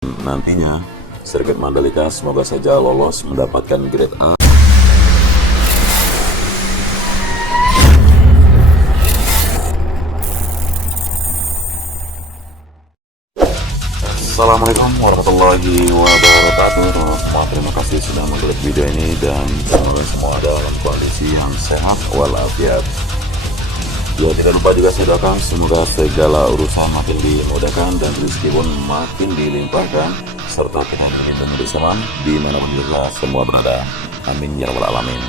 Nantinya sirkuit Mandalika semoga saja lolos mendapatkan grade A. Assalamualaikum warahmatullahi wabarakatuh. Terima kasih sudah mengklik video ini dan semoga semua dalam kondisi yang sehat walafiat. Ya, tidak lupa juga saya doakan semoga segala urusan makin dimudahkan dan rezeki pun makin dilimpahkan, serta kita dilindungi bersama dimanapun juga semua berada. Amin ya rabbal alamin.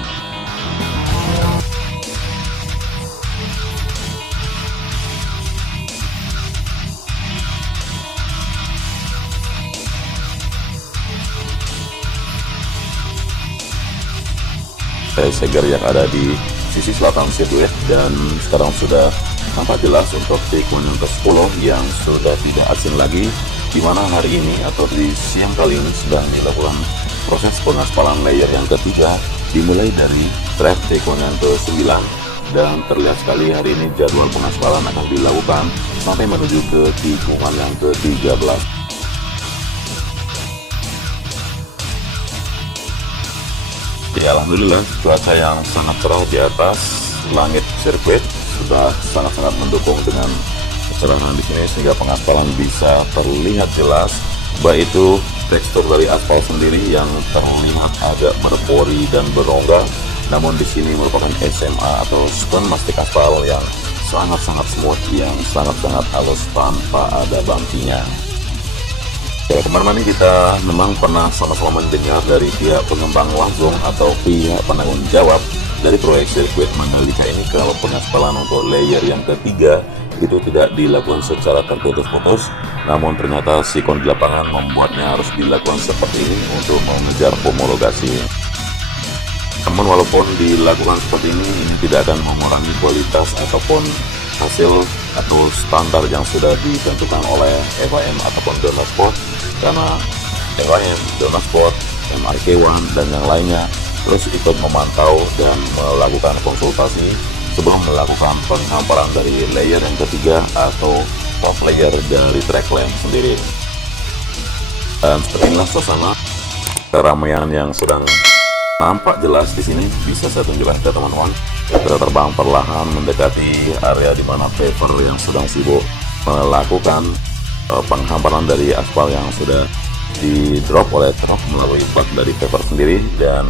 Segar yang ada di sisi selatan sirkuit dan sekarang sudah tampak jelas untuk tikungan ke-10 yang sudah tidak asing lagi, di mana hari ini atau di siang kali ini sudah dilakukan proses pengaspalan layer yang ketiga dimulai dari trek tikungan ke-9 dan terlihat sekali hari ini jadwal pengaspalan akan dilakukan sampai menuju ke tikungan yang ke-13. Ya, alhamdulillah cuaca yang sangat cerah di atas langit sirkuit sudah sangat-sangat mendukung dengan kecerahan di sini sehingga pengaspalan bisa terlihat jelas, baik itu tekstur dari aspal sendiri yang terlihat agak berpori dan berongga, namun di sini merupakan SMA atau spun mastic aspal yang sangat-sangat smooth, yang sangat-sangat halus tanpa ada bumpy-nya. Ya, kemarin kita memang pernah sama-sama mendengar dari pihak pengembang langsung atau pihak penanggung jawab dari proyek sirkuit Mandalika ini kalau pengaspalan untuk layer yang ketiga itu tidak dilakukan secara terputus-putus, namun ternyata sikon di lapangan membuatnya harus dilakukan seperti ini untuk mengejar homologasi. Namun walaupun dilakukan seperti ini tidak akan mengurangi kualitas ataupun hasil atau standar yang sudah ditentukan oleh FIM ataupun Dorna Sport, karena FIM, Dorna Sport, MRK1 dan yang lainnya terus ikut memantau dan melakukan konsultasi sebelum melakukan penghamparan dari layer yang ketiga atau top layer dari track lane sendiri. Dan seperti inilah suasana keramaian yang sedang nampak jelas di sini. Bisa saya tunjukkan ke teman-teman. Kita terbang perlahan mendekati area di mana paver yang sedang sibuk melakukan penghamparan dari aspal yang sudah di drop oleh truk melalui plat dari paver sendiri, dan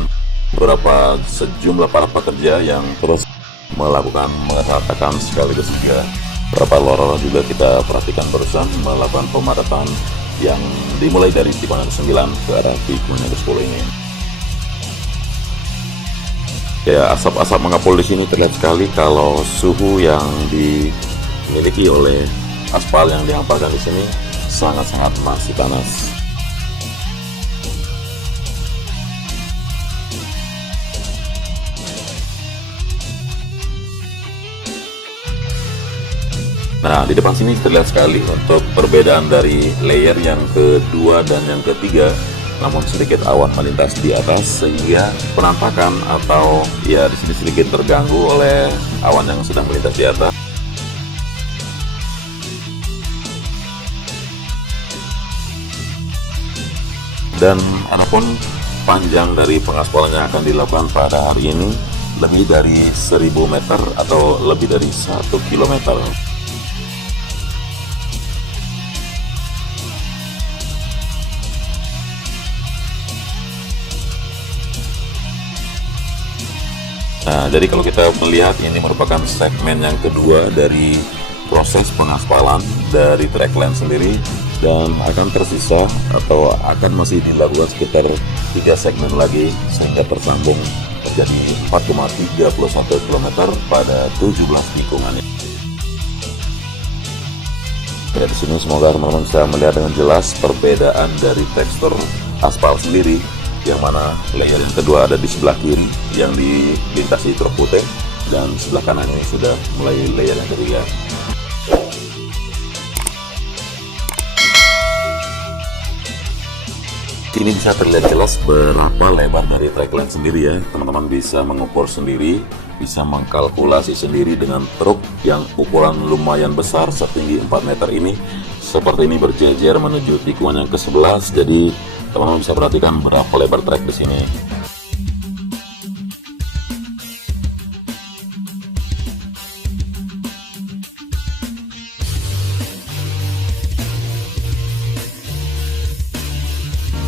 beberapa sejumlah para pekerja yang terus melakukan mengerjakan sekaligus juga beberapa lorong juga kita perhatikan barusan melakukan pemadatan yang dimulai dari tikungan 9 ke arah tikungan ke-10 ini. Ya, asap-asap mengapul di sini terlihat sekali kalau suhu yang dimiliki oleh aspal yang dihamparkan di sini sangat-sangat masih panas. Nah, di depan sini terlihat sekali untuk perbedaan dari layer yang kedua dan yang ketiga, namun sedikit awan melintas di atas sehingga penampakan atau ya di sini sedikit terganggu oleh awan yang sedang melintas di atas. Dan adapun panjang dari pengaspalan yang akan dilakukan pada hari ini lebih dari 1000 meter atau lebih dari 1 kilometer. Nah, jadi kalau kita melihat ini merupakan segmen yang kedua dari proses pengaspalan dari track lane sendiri, dan akan tersisa atau akan masih dilakukan sekitar 3 segmen lagi sehingga tersambung menjadi 4,31 km pada 17 tikungan. Ya, di sini semoga teman-teman bisa melihat dengan jelas perbedaan dari tekstur aspal sendiri, yang mana layer yang kedua ada di sebelah kiri yang dilintasi truk putih, dan sebelah kanan ini sudah mulai layer yang ketiga. Ini bisa terlihat jelas berapa lebar dari track lane sendiri ya. Teman-teman bisa mengukur sendiri, bisa mengkalkulasi sendiri dengan truk yang ukuran lumayan besar setinggi 4 meter ini seperti ini berjejer menuju tikungan yang ke-11. Jadi teman-teman bisa perhatikan berapa lebar trek di sini.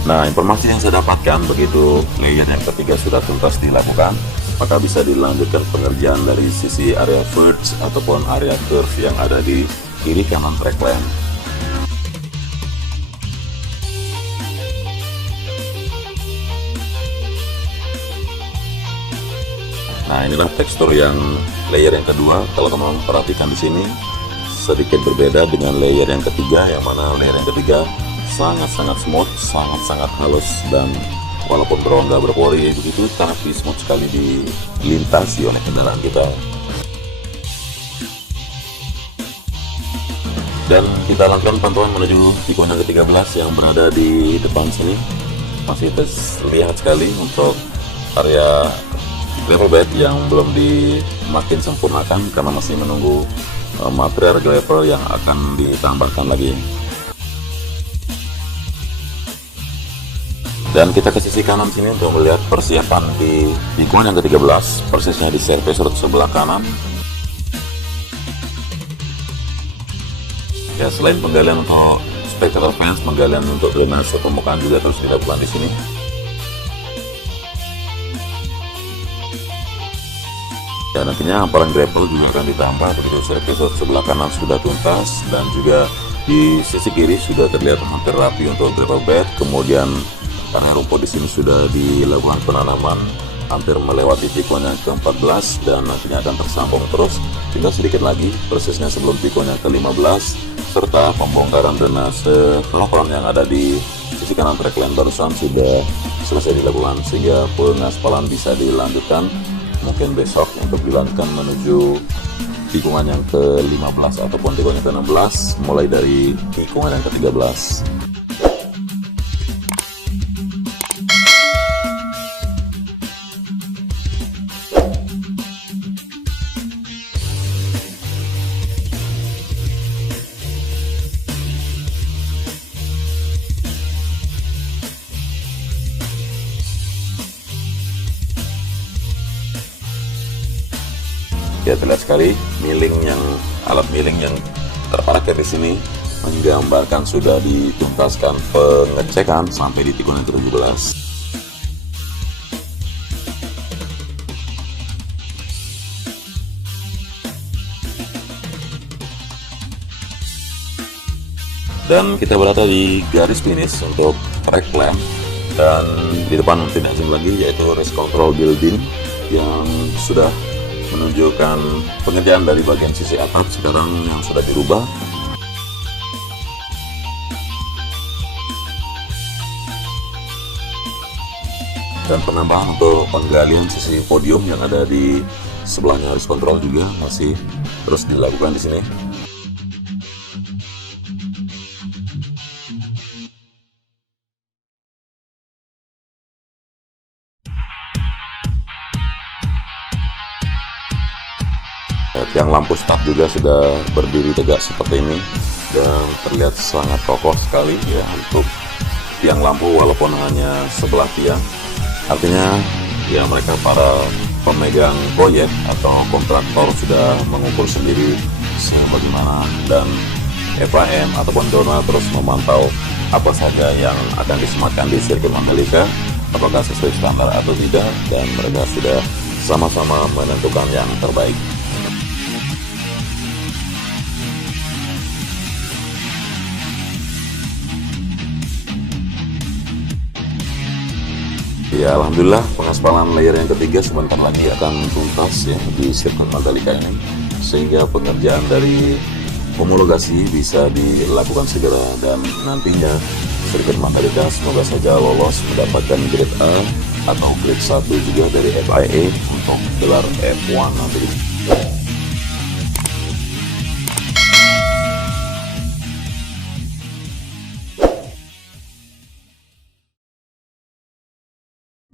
Nah, informasi yang saya dapatkan begitu layer yang ketiga sudah tuntas dilakukan, maka bisa dilanjutkan pengerjaan dari sisi area verge ataupun area curve yang ada di kiri kanan track lane. Nah, inilah tekstur yang layer yang kedua. Kalau teman-teman perhatikan di sini sedikit berbeda dengan layer yang ketiga, yang mana layer yang ketiga sangat-sangat smooth, sangat-sangat halus, dan walaupun berongga berpori begitu, tapi smooth sekali dilintasi oleh kendaraan kita. Dan kita lakukan pantauan menuju tikungan yang ke-13 yang berada di depan sini. Masih terlihat sekali untuk area gravel bed yang belum dimakin sempurnakan karena masih menunggu material gravel yang akan ditambahkan lagi. Dan kita ke sisi kanan sini untuk melihat persiapan di tikungan yang ke-13, persisnya di service road sebelah kanan. Ya, selain penggalian untuk spectator fence, penggalian untuk drainase permukaan juga terus dilakukan di sini. Ya, nantinya hamparan gravel juga akan ditambah begitu service road sebelah kanan sudah tuntas, dan juga di sisi kiri sudah terlihat hampir rapi untuk gravel bed. Kemudian karena rumput di sini sudah dilakukan penanaman hampir melewati tikungan yang ke-14 dan nantinya akan tersambung terus, tinggal sedikit lagi persisnya sebelum tikungan yang ke-15, serta pembongkaran drainase pengokoran yang ada di sisi kanan track lane barusan sudah selesai dilakukan, sehingga pengaspalan bisa dilanjutkan mungkin besok untuk dilanjutkan menuju tikungan yang ke-15 ataupun tikungan yang ke-16 mulai dari tikungan yang ke-13. Ya, terlihat sekali alat milling yang terparkir di sini menggambarkan sudah dituntaskan pengecekan sampai di tikungan ke-17. Dan kita berada di garis finish untuk track lane, dan di depan tidak asing lagi yaitu race control building yang sudah menunjukkan pengerjaan dari bagian sisi atap sekarang yang sudah dirubah. Dan penambahan untuk penggalian sisi podium yang ada di sebelahnya race control juga masih terus dilakukan di sini. Tiang lampu start juga sudah berdiri tegak seperti ini dan terlihat sangat kokoh sekali ya untuk tiang lampu, walaupun hanya sebelah tiang. Artinya ya mereka para pemegang proyek atau kontraktor sudah mengukur sendiri sebagaimana, dan FAM ataupun Dona terus memantau apa saja yang akan disematkan di sirkuit Mandalika, apakah sesuai standar atau tidak, dan mereka sudah sama-sama menentukan yang terbaik. Ya, alhamdulillah pengaspalan layer yang ketiga sebentar lagi akan tuntas ya di sirkuit Mandalika ini, sehingga pengerjaan dari homologasi bisa dilakukan segera, dan nantinya sirkuit Mandalika semoga saja lolos mendapatkan grade A atau grade 1 juga dari FIA untuk gelar F1 nanti.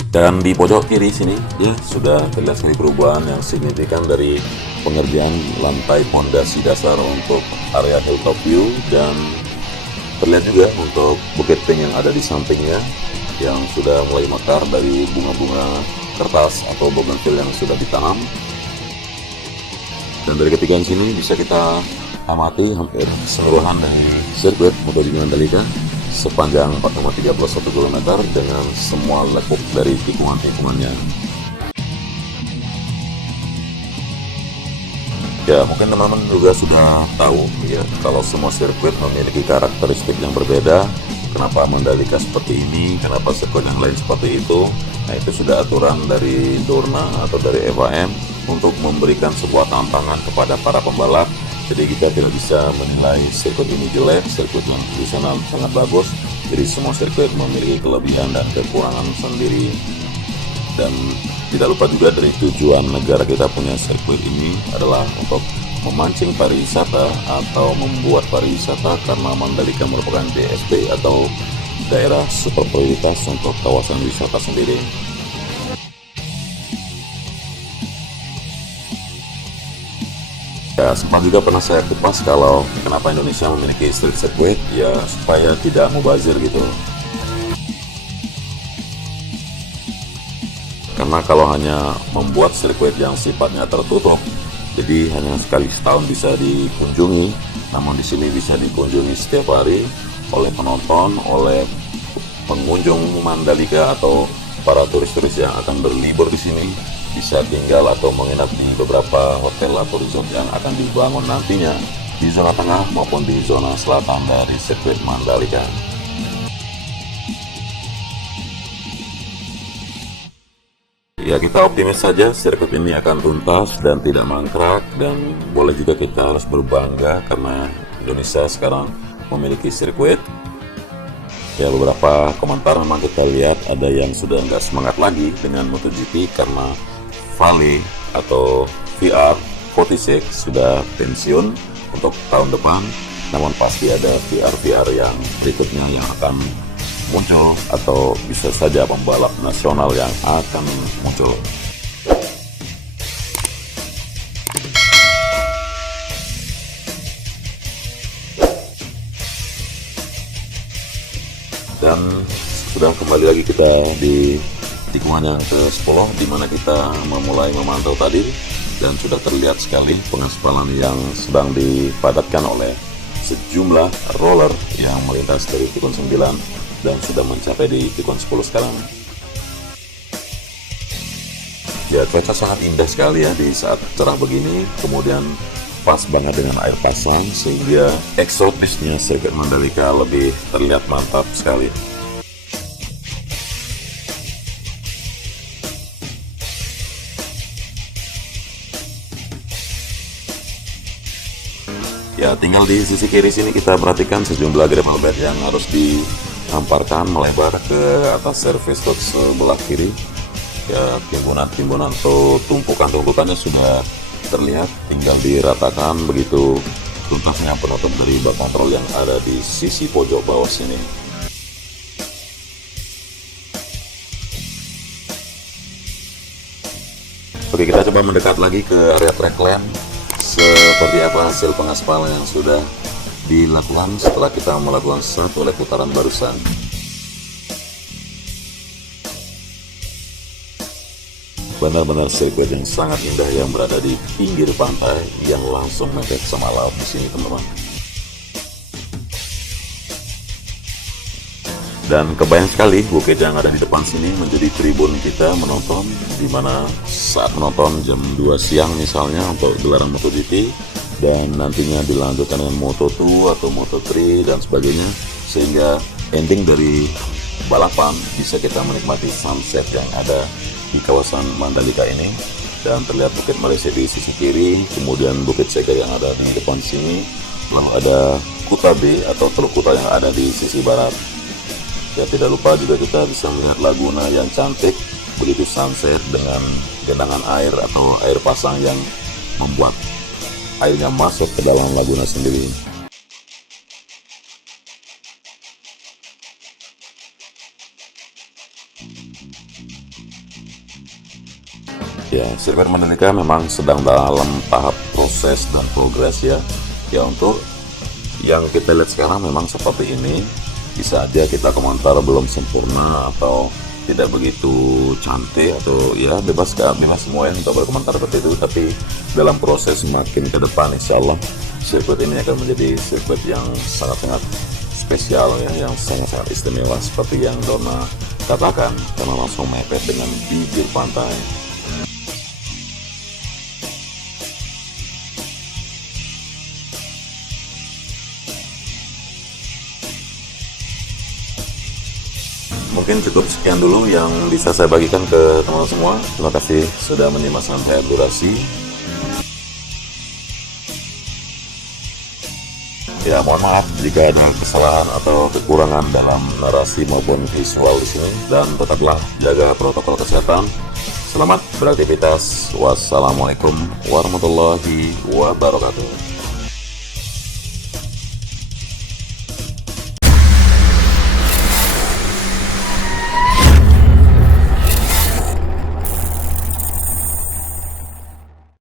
Dan di pojok kiri sini ya sudah terlihat sekali perubahan yang signifikan dari pengerjaan lantai pondasi dasar untuk area hilltop view, dan Terlihat juga untuk bukit pink yang ada di sampingnya yang sudah mulai mekar dari bunga-bunga kertas atau bougainville yang sudah ditanam. Dan dari ketinggian sini bisa kita amati hampir keseluruhan dari sirkuit MotoGP Mandalika sepanjang 4,31 km dengan semua lekuk dari tikungan-tikungannya. Ya, mungkin teman-teman juga sudah tahu ya kalau semua sirkuit memiliki karakteristik yang berbeda. Kenapa Mandalika seperti ini, kenapa sirkuit yang lain seperti itu. Nah, itu sudah aturan dari Dorna atau dari FIM untuk memberikan sebuah tantangan kepada para pembalap. Jadi kita tidak bisa menilai sirkuit ini jelek, sirkuit yang di sana sangat bagus. Jadi semua sirkuit memiliki kelebihan dan kekurangan sendiri. Dan tidak lupa juga dari tujuan negara kita punya sirkuit ini adalah untuk memancing pariwisata atau membuat pariwisata, karena Mandalika merupakan DSP atau daerah super prioritas untuk kawasan wisata sendiri. Ya, sempat juga pernah saya kupas kalau kenapa Indonesia memiliki street circuit, ya supaya tidak mubazir gitu. Karena kalau hanya membuat sirkuit yang sifatnya tertutup, jadi hanya sekali setahun bisa dikunjungi, namun di sini bisa dikunjungi setiap hari oleh penonton, oleh pengunjung Mandalika atau para turis-turis yang akan berlibur di sini, bisa tinggal atau menginap di beberapa hotel atau resort yang akan dibangun nantinya di zona tengah maupun di zona selatan dari sirkuit Mandalika. Ya, kita optimis saja sirkuit ini akan tuntas dan tidak mangkrak, dan boleh juga kita harus berbangga karena Indonesia sekarang memiliki sirkuit. Ya, beberapa komentar memang kita lihat ada yang sudah nggak semangat lagi dengan MotoGP karena Vale atau VR46 sudah pensiun untuk tahun depan. Namun pasti ada VR yang berikutnya yang akan muncul, atau bisa saja pembalap nasional yang akan muncul. Dan sudah kembali lagi kita di tikungan yang ke-10 di mana kita memulai memantau tadi, dan sudah terlihat sekali pengaspalan yang sedang dipadatkan oleh sejumlah roller yang melintas dari tikungan 9 dan sudah mencapai di tikungan 10 sekarang. Ya, cuaca sangat indah sekali ya di saat cerah begini, kemudian pas banget dengan air pasang sehingga eksotisnya sirkuit Mandalika lebih terlihat mantap sekali. Ya, tinggal di sisi kiri sini kita perhatikan sejumlah gravel bed yang harus dihamparkan melebar ke atas service road sebelah kiri. Ya, timbunan-timbunan atau tumpukan-tumpukannya sudah terlihat, tinggal diratakan begitu tuntasnya penutup dari bak kontrol yang ada di sisi pojok bawah sini. Oke, kita coba mendekat lagi ke area trackland. Seperti apa hasil pengaspalan yang sudah dilakukan setelah kita melakukan satu lap putaran barusan. Benar-benar sirkuit yang sangat indah yang berada di pinggir pantai yang langsung mepet sama laut di sini, teman-teman. Dan kebayang sekali bukit yang ada di depan sini menjadi tribun kita menonton, di mana saat menonton jam 2 siang misalnya untuk gelaran MotoGP, dan nantinya dilanjutkan dengan Moto2 atau Moto3 dan sebagainya, sehingga ending dari balapan bisa kita menikmati sunset yang ada di kawasan Mandalika ini. Dan terlihat Bukit Malaysia di sisi kiri, kemudian Bukit Seger yang ada di depan sini, lalu ada Kuta B atau Teluk Kuta yang ada di sisi barat. Ya, tidak lupa juga kita bisa melihat laguna yang cantik begitu sunset dengan genangan air atau air pasang yang membuat airnya masuk ke dalam laguna sendiri. Ya, sirkuit Mandalika memang sedang dalam tahap proses dan progres ya untuk yang kita lihat sekarang memang seperti ini. Bisa aja kita komentar belum sempurna atau tidak begitu cantik, atau ya bebas semua yang untuk berkomentar seperti itu. Tapi dalam proses makin ke depan, insya Allah sirkuit ini akan menjadi sirkuit yang sangat-sangat spesial ya, yang sangat-sangat istimewa seperti yang Donna katakan, karena langsung mepet dengan bibir pantai. Mungkin cukup sekian dulu yang bisa saya bagikan ke teman-teman semua. Terima kasih sudah menyimak sampai durasi. Ya, mohon maaf jika ada kesalahan atau kekurangan dalam narasi maupun visual di sini, dan tetaplah jaga protokol kesehatan. Selamat beraktivitas. Wassalamualaikum warahmatullahi wabarakatuh.